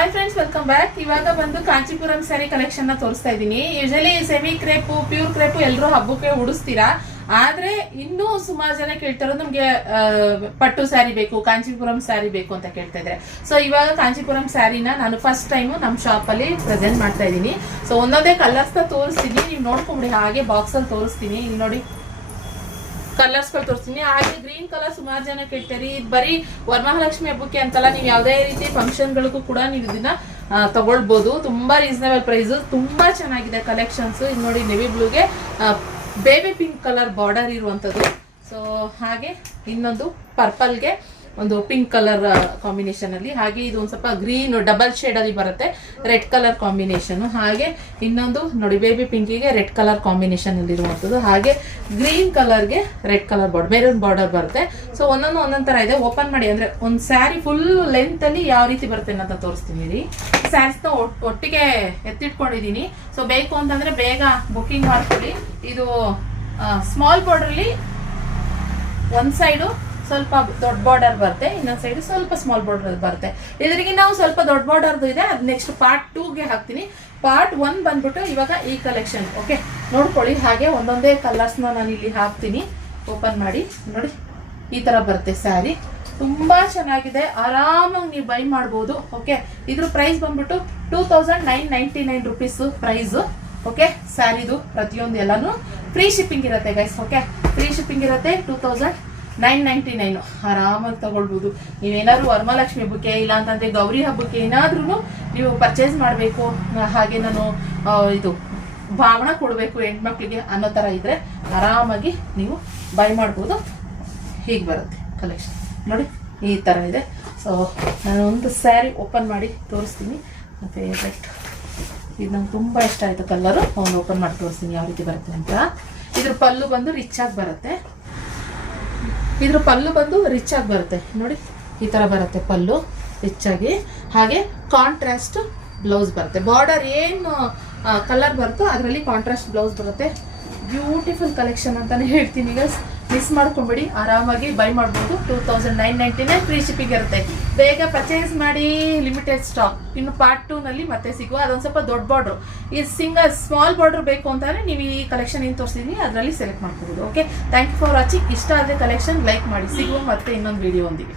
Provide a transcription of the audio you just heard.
Hi friends, welcome back. ಇವಾಗ ಬಂದು Kanchipuram sari collection ನ ತೋರಿಸ್ತಾ ಇದ್ದೀನಿ. Usually semi crepe, pure crepe ಎಲ್ಲರೂ ಹಬ್ಬಕ್ಕೆ ಉಡಿಸ್ತೀರಾ. ಆದ್ರೆ ಇನ್ನೂ ಸುಮಾರು ಜನ ಕೇಳ್ತಾರೋ ನಮ್ಗೆ ಪಟ್ಟು ಸ್ಯಾರಿ ಬೇಕು, ಕಾಂಚೀಪುರಂ ಸ್ಯಾರಿ ಬೇಕು ಅಂತ ಕೇಳ್ತಾ ಇದ್ರೆ. ಸೊ ಇವಾಗ ಕಾಂಚೀಪುರಂ ಸ್ಯಾರಿನ ನಾನು ಫಸ್ಟ್ ಟೈಮ್ ನಮ್ಮ ಶಾಪ್ ಅಲ್ಲಿ ಪ್ರೆಸೆಂಟ್ ಮಾಡ್ತಾ ಇದ್ದೀನಿ. ಸೊ ಒಂದೊಂದೇ ಕಲರ್ಸ್ ತೋರಿಸ್ತೀನಿ, ನೀವು ನೋಡ್ಕೊಂಬಿಡಿ. ಹಾಗೆ ಬಾಕ್ಸ್ ಅಲ್ಲಿ ತೋರಿಸ್ತೀನಿ. ಇಲ್ಲಿ ನೋಡಿ ಕಲರ್ಸ್ ಗಳು ತೋರಿಸ್ತೀನಿ. ಹಾಗೆ ಗ್ರೀನ್ ಕಲರ್ ಸುಮಾರು ಜನ ಕೇಳ್ತಾರೆ. ಇದು ಬರೀ ವರಮಹಾಲಕ್ಷ್ಮಿ ಹಬ್ಬಕ್ಕೆ ಅಂತಲ್ಲ, ನೀವು ಯಾವುದೇ ರೀತಿ ಫಂಕ್ಷನ್ ಗಳಿಗೂ ಕೂಡ ನೀವು ಇದನ್ನ ತಗೊಳ್ಬಹುದು. ತುಂಬಾ ರೀಸನಬಲ್ ಪ್ರೈಸ್, ತುಂಬಾ ಚೆನ್ನಾಗಿದೆ ಕಲೆಕ್ಷನ್ಸ್. ಇದು ನೋಡಿ, ನೆವಿ ಬ್ಲೂಗೆ ಬೇಬಿ ಪಿಂಕ್ ಕಲರ್ ಬಾರ್ಡರ್ ಇರುವಂತದ್ದು. ಸೊ ಹಾಗೆ ಇನ್ನೊಂದು ಪರ್ಪಲ್ಗೆ ಒಂದು ಪಿಂಕ್ ಕಲರ್ ಕಾಂಬಿನೇಷನ್ ಅಲ್ಲಿ, ಹಾಗೆ ಇದು ಒಂದ್ ಸ್ವಲ್ಪ ಗ್ರೀನ್ ಡಬಲ್ ಶೇಡ್ ಅಲ್ಲಿ ಬರುತ್ತೆ, ರೆಡ್ ಕಲರ್ ಕಾಂಬಿನೇಷನ್. ಹಾಗೆ ಇನ್ನೊಂದು ನೋಡಿ, ಬೇಬಿ ಪಿಂಕಿಗೆ ರೆಡ್ ಕಲರ್ ಕಾಂಬಿನೇಷನ್ ಅಲ್ಲಿ ಇರುವಂತದ್ದು. ಹಾಗೆ ಗ್ರೀನ್ ಕಲರ್ಗೆ red colour border, maroon border ಬರುತ್ತೆ. ಸೊ ಒಂದೊಂದ್ ತರ ಇದೆ. ಓಪನ್ ಮಾಡಿ ಅಂದ್ರೆ ಒಂದ್ ಸ್ಯಾರಿ ಫುಲ್ ಲೆಂತ್ ಅಲ್ಲಿ ಯಾವ ರೀತಿ ಬರುತ್ತೆ ಅಂತ ತೋರಿಸ್ತೀನಿ. ರೀ ಸ್ಯಾರೀಸ್ ನ ಒಟ್ಟಿಗೆ ಎತ್ತಿಟ್ಕೊಂಡಿದೀನಿ. ಸೊ ಬೇಕು ಅಂತಂದ್ರೆ ಬೇಗ ಬುಕಿಂಗ್ ಮಾಡ್ಕೊಳ್ಳಿ. ಇದು ಸ್ಮಾಲ್ ಬಾರ್ಡರ್ ಅಲ್ಲಿ ಒಂದ್ ಸೈಡು ಸ್ವಲ್ಪ ದೊಡ್ಡ ಬಾರ್ಡರ್ ಬರುತ್ತೆ, ಇನ್ನೊಂದ್ ಸೈಡ್ ಸ್ವಲ್ಪ ಸ್ಮಾಲ್ ಬಾರ್ಡರ್ ಬರುತ್ತೆ. ಇದರಿಗೆ ನಾವು ಸ್ವಲ್ಪ ದೊಡ್ಡ ಬಾರ್ಡರ್ದು ಇದೆ, ಅದು ನೆಕ್ಸ್ಟ್ ಪಾರ್ಟ್ 2ಗೆ ಹಾಕ್ತೀನಿ. ಪಾರ್ಟ್ 1 ಬಂದ್ಬಿಟ್ಟು ಇವಾಗ ಈ ಕಲೆಕ್ಷನ್. ಓಕೆ, ನೋಡ್ಕೊಳ್ಳಿ. ಹಾಗೆ ಒಂದೊಂದೇ ಕಲರ್ಸ್ನ ನಾನು ಇಲ್ಲಿ ಹಾಕ್ತೀನಿ. ಓಪನ್ ಮಾಡಿ ನೋಡಿ, ಈ ತರ ಬರುತ್ತೆ ಸ್ಯಾರಿ. ತುಂಬಾ ಚೆನ್ನಾಗಿದೆ, ಆರಾಮಾಗಿ ನೀವು ಬೈ ಮಾಡ್ಬೋದು. ಓಕೆ, ಇದ್ರ ಪ್ರೈಸ್ ಬಂದ್ಬಿಟ್ಟು 2999 ರುಪೀಸ್ ಪ್ರೈಸ್. ಓಕೆ, ಸ್ಯಾರಿದು ಪ್ರತಿಯೊಂದು ಎಲ್ಲಾನು ಫ್ರೀ ಶಿಪ್ಪಿಂಗ್ ಇರುತ್ತೆ ಗೈಸ್. ಓಕೆ, ಫ್ರೀ ಶಿಪ್ಪಿಂಗ್ ಇರುತ್ತೆ. 2999 ಆರಾಮಾಗಿ ತಗೊಳ್ಬಹುದು. ನೀವೇನಾದ್ರು ವರಮಹಾಲಕ್ಷ್ಮಿ ಹಬ್ಬಕ್ಕೆ, ಇಲ್ಲ ಅಂತಂದ್ರೆ ಗೌರಿ ಹಬ್ಬಕ್ಕೆ ಏನಾದ್ರೂ ನೀವು ಪರ್ಚೇಸ್ ಮಾಡಬೇಕು, ಹಾಗೆ ನಾನು ಇದು ಭಾವನ ಕೊಡಬೇಕು ಹೆಣ್ಮಕ್ಳಿಗೆ ಅನ್ನೋ ತರ ಇದ್ರೆ ಆರಾಮಾಗಿ ನೀವು ಬೈ ಮಾಡ್ಬೋದು. ಹೀಗೆ ಬರುತ್ತೆ ಕಲೆಕ್ಷನ್ ನೋಡಿ, ಈ ತರ ಇದೆ. ಸೊ ನಾನು ಒಂದು ಸ್ಯಾರಿ ಓಪನ್ ಮಾಡಿ ತೋರಿಸ್ತೀನಿ. ಫೇವ್ರೆಟ್, ಇದು ನಂಗೆ ತುಂಬಾ ಇಷ್ಟ ಆಯ್ತು ಕಲರು. ಒಂದು ಓಪನ್ ಮಾಡಿ ತೋರಿಸ್ತೀನಿ ಯಾವ ರೀತಿ ಬರುತ್ತೆ ಅಂತ. ಇದ್ರ ಪಲ್ಲು ಬಂದು ರಿಚ್ ಆಗಿ ಬರುತ್ತೆ. ಇದ್ರ ಪಲ್ಲು ಬಂದು ರಿಚ್ ಆಗಿ ಬರುತ್ತೆ ನೋಡಿ, ಈ ತರ ಬರುತ್ತೆ ಪಲ್ಲು ರಿಚ್ ಆಗಿ. ಹಾಗೆ ಕಾಂಟ್ರಾಸ್ಟ್ ಬ್ಲೌಸ್ ಬರುತ್ತೆ. ಬಾರ್ಡರ್ ಏನು ಕಲರ್ ಬರುತ್ತೋ ಅದರಲ್ಲಿ ಕಾಂಟ್ರಾಸ್ಟ್ ಬ್ಲೌಸ್ ಬರುತ್ತೆ. ಬ್ಯೂಟಿಫುಲ್ ಕಲೆಕ್ಷನ್ ಅಂತಾನೆ ಹೇಳ್ತೀನಿ ಗೈಸ್. ಮಿಸ್ ಮಾಡ್ಕೊಂಬಿಡಿ, ಆರಾಮಾಗಿ ಬೈ ಮಾಡ್ಬೋದು. 2999 ಫ್ರೀ ಶಿಪ್ಪಿಂಗ್ ಇರುತ್ತೆ. ಬೇಗ ಪರ್ಚೇಸ್ ಮಾಡಿ, ಲಿಮಿಟೆಡ್ ಸ್ಟಾಕ್. ಇನ್ನು ಪಾರ್ಟ್ 2 ನಲ್ಲಿ ಮತ್ತೆ ಸಿಗುವ. ಅದೊಂದು ಸ್ವಲ್ಪ ದೊಡ್ಡ ಬಾರ್ಡರ್, ಈ ಸ್ಮಾಲ್ ಬಾರ್ಡರ್ ಬೇಕು ಅಂತಂದ್ರೆ ನೀವು ಈ ಕಲೆಕ್ಷನ್ ಏನು ತೋರಿಸಿದೀನಿ ಅದರಲ್ಲಿ ಸೆಲೆಕ್ಟ್ ಮಾಡ್ಕೋಬಹುದು. Okay, thank you for watching. ಇಷ್ಟ ಆದರೆ ಕಲೆಕ್ಷನ್ ಲೈಕ್ ಮಾಡಿ. ಸಿಗುವ ಮತ್ತೆ ಇನ್ನೊಂದು ವಿಡಿಯೋ ಒಂದಿಗೆ.